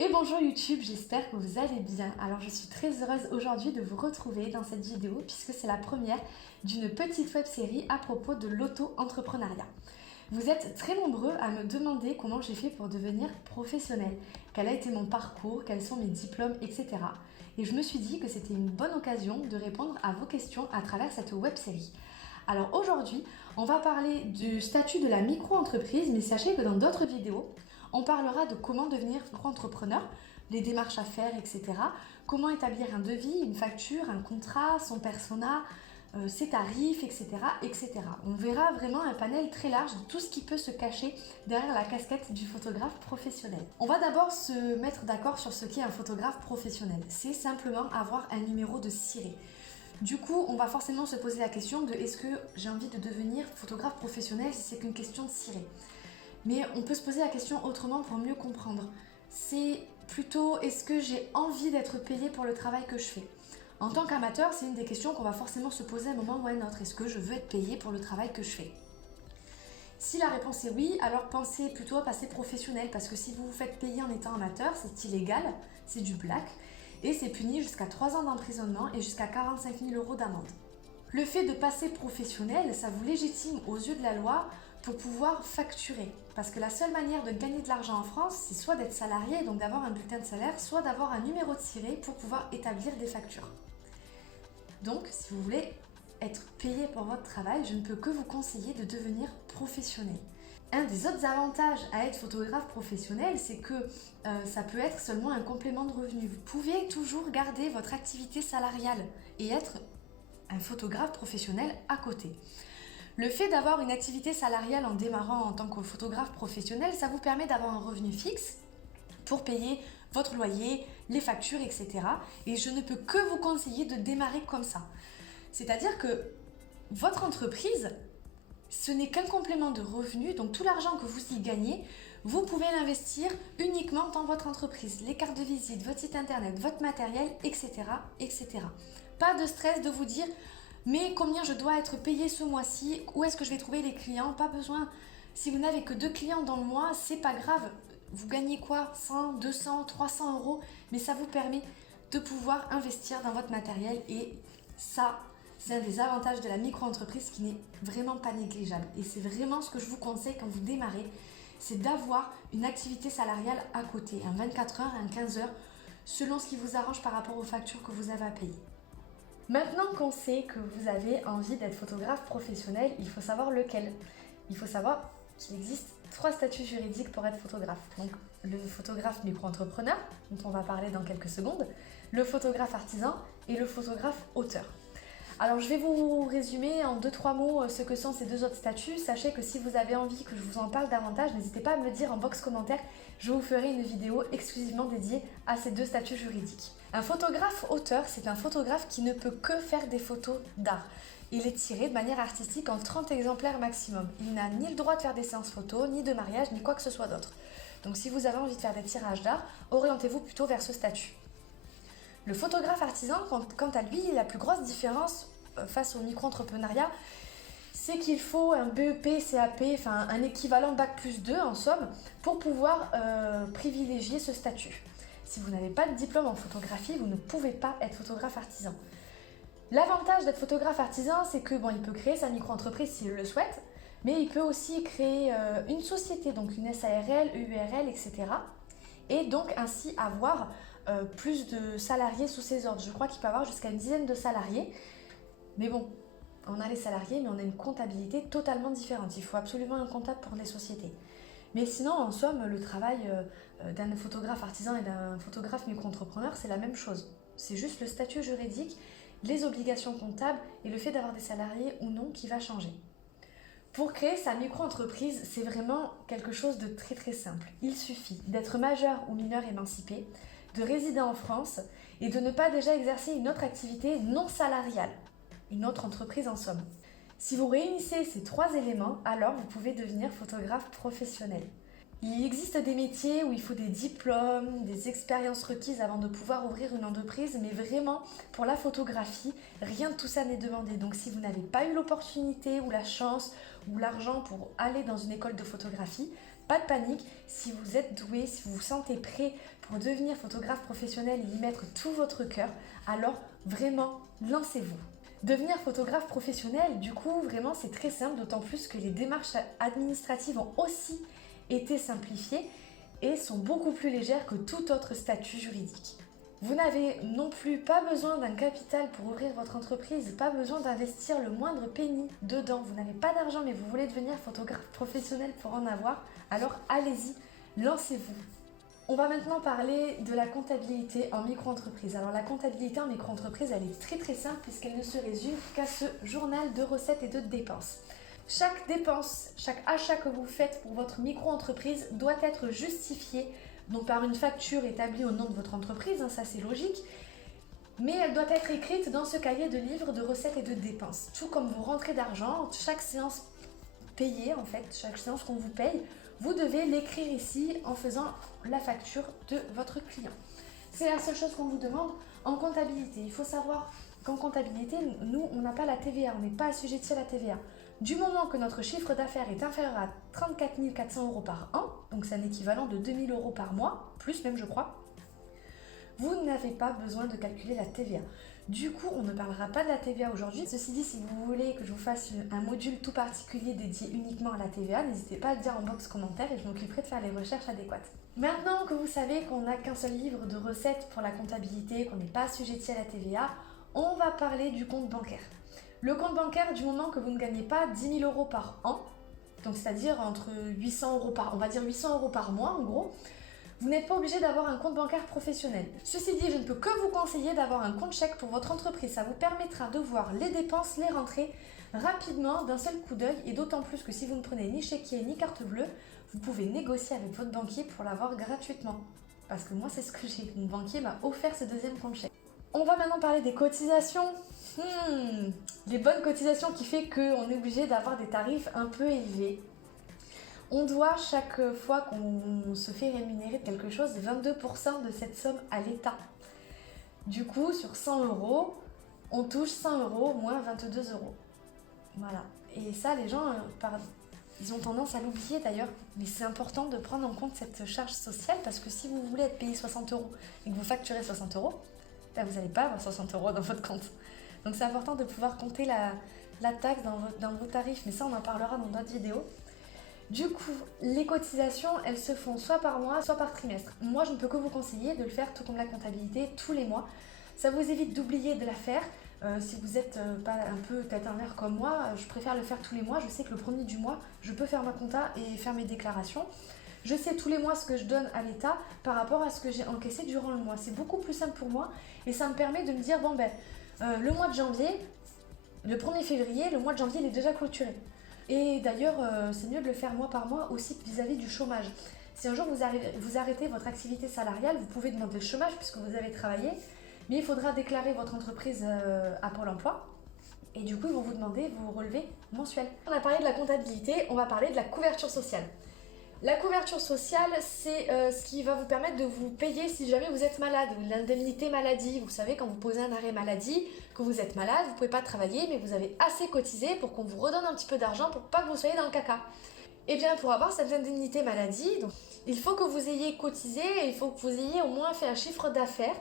Et bonjour YouTube, j'espère que vous allez bien. Alors je suis très heureuse aujourd'hui de vous retrouver dans cette vidéo puisque c'est la première d'une petite web série à propos de l'auto-entrepreneuriat. Vous êtes très nombreux à me demander comment j'ai fait pour devenir professionnelle, quel a été mon parcours, quels sont mes diplômes, etc. Et je me suis dit que c'était une bonne occasion de répondre à vos questions à travers cette web série. Alors aujourd'hui, on va parler du statut de la micro-entreprise, mais sachez que dans d'autres vidéos, on parlera de comment devenir micro-entrepreneur, les démarches à faire, etc. Comment établir un devis, une facture, un contrat, son persona, ses tarifs, etc., etc. On verra vraiment un panel très large de tout ce qui peut se cacher derrière la casquette du photographe professionnel. On va d'abord se mettre d'accord sur ce qu'est un photographe professionnel. C'est simplement avoir un numéro de ciré. Du coup, on va forcément se poser la question de est-ce que j'ai envie de devenir photographe professionnel si c'est qu'une question de ciré. Mais on peut se poser la question autrement pour mieux comprendre. C'est plutôt est-ce que j'ai envie d'être payé pour le travail que je fais. En tant qu'amateur, c'est une des questions qu'on va forcément se poser à un moment ou à un autre. Est-ce que je veux être payé pour le travail que je fais? Si la réponse est oui, alors pensez plutôt à passer professionnel parce que si vous vous faites payer en étant amateur, c'est illégal, c'est du black et c'est puni jusqu'à 3 ans d'emprisonnement et jusqu'à 45 000 € d'amende. Le fait de passer professionnel, ça vous légitime aux yeux de la loi pour pouvoir facturer. Parce que la seule manière de gagner de l'argent en France, c'est soit d'être salarié, donc d'avoir un bulletin de salaire, soit d'avoir un numéro de ciré pour pouvoir établir des factures. Donc, si vous voulez être payé pour votre travail, je ne peux que vous conseiller de devenir professionnel. Un des autres avantages à être photographe professionnel, c'est que ça peut être seulement un complément de revenu. Vous pouvez toujours garder votre activité salariale et être un photographe professionnel à côté. Le fait d'avoir une activité salariale en démarrant en tant que photographe professionnel, ça vous permet d'avoir un revenu fixe pour payer votre loyer, les factures, etc. Et je ne peux que vous conseiller de démarrer comme ça. C'est-à-dire que votre entreprise, ce n'est qu'un complément de revenu, donc tout l'argent que vous y gagnez, vous pouvez l'investir uniquement dans votre entreprise. Les cartes de visite, votre site internet, votre matériel, etc., etc. Pas de stress de vous dire mais combien je dois être payé ce mois-ci, où est-ce que je vais trouver les clients, pas besoin. Si vous n'avez que 2 clients dans le mois, c'est pas grave. Vous gagnez quoi? 100, 200, 300 €, mais ça vous permet de pouvoir investir dans votre matériel et ça, c'est un des avantages de la micro-entreprise qui n'est vraiment pas négligeable. Et c'est vraiment ce que je vous conseille quand vous démarrez, c'est d'avoir une activité salariale à côté, un 24 heures, un 15 heures, selon ce qui vous arrange par rapport aux factures que vous avez à payer. Maintenant qu'on sait que vous avez envie d'être photographe professionnel, il faut savoir lequel. Il faut savoir qu'il existe 3 statuts juridiques pour être photographe. Donc le photographe micro-entrepreneur, dont on va parler dans quelques secondes, le photographe artisan et le photographe auteur. Alors je vais vous résumer en 2-3 mots ce que sont ces 2 autres statuts. Sachez que si vous avez envie que je vous en parle davantage, n'hésitez pas à me le dire en box commentaire. Je vous ferai une vidéo exclusivement dédiée à ces 2 statuts juridiques. Un photographe auteur, c'est un photographe qui ne peut que faire des photos d'art. Il est tiré de manière artistique en 30 exemplaires maximum. Il n'a ni le droit de faire des séances photos, ni de mariage, ni quoi que ce soit d'autre. Donc si vous avez envie de faire des tirages d'art, orientez-vous plutôt vers ce statut. Le photographe artisan, quant à lui, la plus grosse différence face au micro-entrepreneuriat, c'est qu'il faut un BEP, CAP, enfin un équivalent Bac+2 en somme, pour pouvoir privilégier ce statut. Si vous n'avez pas de diplôme en photographie, vous ne pouvez pas être photographe artisan. L'avantage d'être photographe artisan, c'est que il peut créer sa micro-entreprise s'il le souhaite, mais il peut aussi créer une société, donc une SARL, URL, etc. Et donc ainsi avoir plus de salariés sous ses ordres. Je crois qu'il peut avoir jusqu'à une dizaine de salariés. Mais bon, on a les salariés, mais on a une comptabilité totalement différente. Il faut absolument un comptable pour les sociétés. Mais sinon, en somme, le travail d'un photographe artisan et d'un photographe micro-entrepreneur, c'est la même chose. C'est juste le statut juridique, les obligations comptables et le fait d'avoir des salariés ou non qui va changer. Pour créer sa micro-entreprise, c'est vraiment quelque chose de très très simple. Il suffit d'être majeur ou mineur émancipé, de résider en France et de ne pas déjà exercer une autre activité non salariale, une autre entreprise en somme. Si vous réunissez ces 3 éléments, alors vous pouvez devenir photographe professionnel. Il existe des métiers où il faut des diplômes, des expériences requises avant de pouvoir ouvrir une entreprise, mais vraiment, pour la photographie, rien de tout ça n'est demandé. Donc si vous n'avez pas eu l'opportunité ou la chance ou l'argent pour aller dans une école de photographie, Pas de panique, si vous êtes doué, si vous vous sentez prêt pour devenir photographe professionnel et y mettre tout votre cœur, alors vraiment, lancez-vous. Devenir photographe professionnel, du coup, vraiment, c'est très simple, d'autant plus que les démarches administratives ont aussi été simplifiées et sont beaucoup plus légères que tout autre statut juridique. Vous n'avez non plus pas besoin d'un capital pour ouvrir votre entreprise, pas besoin d'investir le moindre penny dedans. Vous n'avez pas d'argent mais vous voulez devenir photographe professionnel pour en avoir, alors allez-y, lancez-vous. On va maintenant parler de la comptabilité en micro-entreprise. Alors la comptabilité en micro-entreprise, elle est très très simple puisqu'elle ne se résume qu'à ce journal de recettes et de dépenses. Chaque dépense, chaque achat que vous faites pour votre micro-entreprise doit être justifié donc par une facture établie au nom de votre entreprise, ça c'est logique, mais elle doit être écrite dans ce cahier de livre de recettes et de dépenses. Tout comme vos rentrées d'argent, chaque séance payée en fait, chaque séance qu'on vous paye, vous devez l'écrire ici en faisant la facture de votre client. C'est la seule chose qu'on vous demande en comptabilité. Il faut savoir qu'en comptabilité, nous, on n'a pas la TVA, on n'est pas assujetti à la TVA. Du moment que notre chiffre d'affaires est inférieur à 34 400 € par an, donc c'est un équivalent de 2 000 € par mois, plus même je crois, vous n'avez pas besoin de calculer la TVA. Du coup, on ne parlera pas de la TVA aujourd'hui. Ceci dit, si vous voulez que je vous fasse un module tout particulier dédié uniquement à la TVA, n'hésitez pas à le dire en box commentaire et je m'occuperai de faire les recherches adéquates. Maintenant que vous savez qu'on n'a qu'un seul livre de recettes pour la comptabilité, qu'on n'est pas assujetti à la TVA, on va parler du compte bancaire. Le compte bancaire, du moment que vous ne gagnez pas 10 000 € par an, donc c'est-à-dire entre 800 € par, on va dire 800 € par mois en gros, vous n'êtes pas obligé d'avoir un compte bancaire professionnel. Ceci dit, je ne peux que vous conseiller d'avoir un compte chèque pour votre entreprise. Ça vous permettra de voir les dépenses, les rentrées rapidement d'un seul coup d'œil et d'autant plus que si vous ne prenez ni chéquier ni carte bleue, vous pouvez négocier avec votre banquier pour l'avoir gratuitement. Parce que moi, c'est ce que j'ai. Mon banquier m'a offert ce deuxième compte chèque. On va maintenant parler des cotisations. Les bonnes cotisations qui fait qu'on est obligé d'avoir des tarifs un peu élevés. On doit chaque fois qu'on se fait rémunérer de quelque chose, 22% de cette somme à l'État. Du coup, sur 100 €, on touche 100 € moins 22 €. Voilà. Et ça, les gens, ils ont tendance à l'oublier d'ailleurs. Mais c'est important de prendre en compte cette charge sociale parce que si vous voulez être payé 60 € et que vous facturez 60 €, ben vous n'allez pas avoir 60 € dans votre compte. Donc c'est important de pouvoir compter la taxe dans vos tarifs. Mais ça, on en parlera dans d'autres vidéos. Du coup, les cotisations, elles se font soit par mois, soit par trimestre. Moi, je ne peux que vous conseiller de le faire tout comme la comptabilité, tous les mois. Ça vous évite d'oublier de la faire. Si vous êtes pas un peu tête en l'air comme moi, je préfère le faire tous les mois. Je sais que le premier du mois, je peux faire ma compta et faire mes déclarations. Je sais tous les mois ce que je donne à l'État par rapport à ce que j'ai encaissé durant le mois. C'est beaucoup plus simple pour moi et ça me permet de me dire, bon ben, le mois de janvier, le 1er février, le mois de janvier, il est déjà clôturé. Et d'ailleurs, c'est mieux de le faire mois par mois aussi vis-à-vis du chômage. Si un jour vous arrêtez votre activité salariale, vous pouvez demander le chômage puisque vous avez travaillé, mais il faudra déclarer votre entreprise à Pôle emploi. Et du coup, ils vont vous demander vos relevés mensuels. On a parlé de la comptabilité, on va parler de la couverture sociale. La couverture sociale, c'est ce qui va vous permettre de vous payer si jamais vous êtes malade. L'indemnité maladie, vous savez, quand vous posez un arrêt maladie, que vous êtes malade, vous ne pouvez pas travailler, mais vous avez assez cotisé pour qu'on vous redonne un petit peu d'argent pour pas que vous soyez dans le caca. Et bien, pour avoir cette indemnité maladie, donc, il faut que vous ayez cotisé et il faut que vous ayez au moins fait un chiffre d'affaires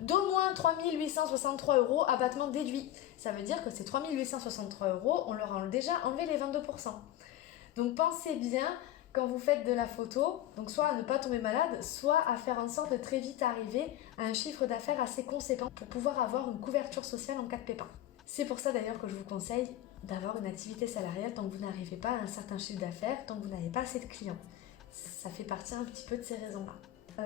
d'au moins 3 863 € abattement déduit. Ça veut dire que ces 3 863 €, on leur a déjà enlevé les 22%. Donc pensez bien quand vous faites de la photo, donc soit à ne pas tomber malade, soit à faire en sorte de très vite arriver à un chiffre d'affaires assez conséquent pour pouvoir avoir une couverture sociale en cas de pépin. C'est pour ça d'ailleurs que je vous conseille d'avoir une activité salariale tant que vous n'arrivez pas à un certain chiffre d'affaires, tant que vous n'avez pas assez de clients. Ça fait partie un petit peu de ces raisons-là.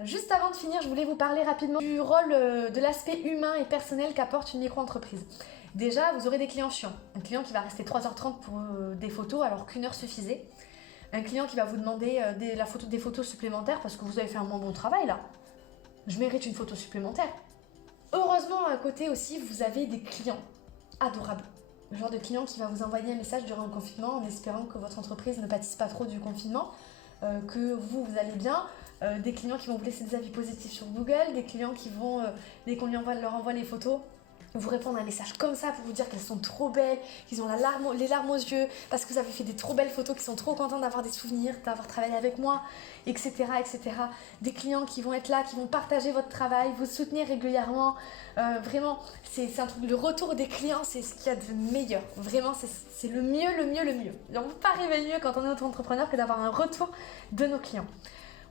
Juste avant de finir, je voulais vous parler rapidement du rôle de l'aspect humain et personnel qu'apporte une micro-entreprise. Déjà, vous aurez des clients chiants. Un client qui va rester 3h30 pour des photos alors qu'une heure suffisait. Un client qui va vous demander des photos supplémentaires parce que vous avez fait un moins bon travail là. Je mérite une photo supplémentaire. Heureusement, à côté aussi, vous avez des clients adorables. Le genre de client qui va vous envoyer un message durant le confinement en espérant que votre entreprise ne pâtisse pas trop du confinement, que vous allez bien. Des clients qui vont vous laisser des avis positifs sur Google, des clients qui vont, dès qu'on leur envoie les photos, vous répondre à un message comme ça pour vous dire qu'elles sont trop belles, qu'ils ont les larmes aux yeux, parce que vous avez fait des trop belles photos, qu'ils sont trop contents d'avoir des souvenirs, d'avoir travaillé avec moi, etc., etc. Des clients qui vont être là, qui vont partager votre travail, vous soutenir régulièrement. Vraiment, c'est un truc, le retour des clients, c'est ce qu'il y a de meilleur. Vraiment, c'est le mieux, le mieux, le mieux. On ne peut pas rêver mieux quand on est auto-entrepreneur que d'avoir un retour de nos clients.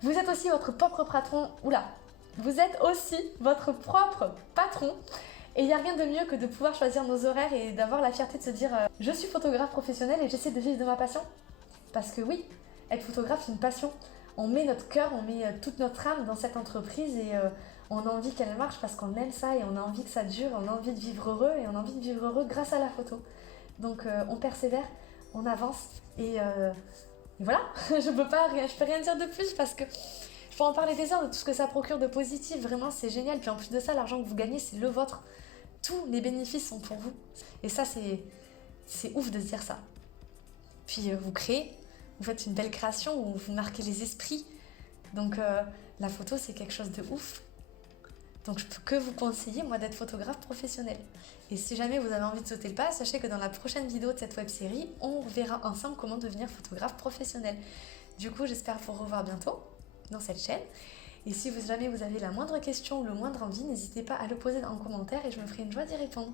Vous êtes aussi votre propre patron. Vous êtes aussi votre propre patron. Et il n'y a rien de mieux que de pouvoir choisir nos horaires et d'avoir la fierté de se dire je suis photographe professionnel et j'essaie de vivre de ma passion. Parce que oui, être photographe, c'est une passion. On met notre cœur, on met toute notre âme dans cette entreprise et on a envie qu'elle marche parce qu'on aime ça et on a envie que ça dure, on a envie de vivre heureux et on a envie de vivre heureux grâce à la photo. Donc on persévère, on avance et voilà, je peux rien dire de plus parce que je peux en parler des heures de tout ce que ça procure de positif. Vraiment, c'est génial. Puis en plus de ça, l'argent que vous gagnez, c'est le vôtre. Tous les bénéfices sont pour vous. Et ça, c'est ouf de se dire ça. Puis vous créez, vous faites une belle création où vous marquez les esprits. Donc la photo, c'est quelque chose de ouf. Donc je peux que vous conseiller, moi, d'être photographe professionnel. Et si jamais vous avez envie de sauter le pas, sachez que dans la prochaine vidéo de cette web-série, on verra ensemble comment devenir photographe professionnel. Du coup, j'espère vous revoir bientôt dans cette chaîne. Et si jamais vous avez la moindre question ou le moindre envie, n'hésitez pas à le poser en commentaire et je me ferai une joie d'y répondre.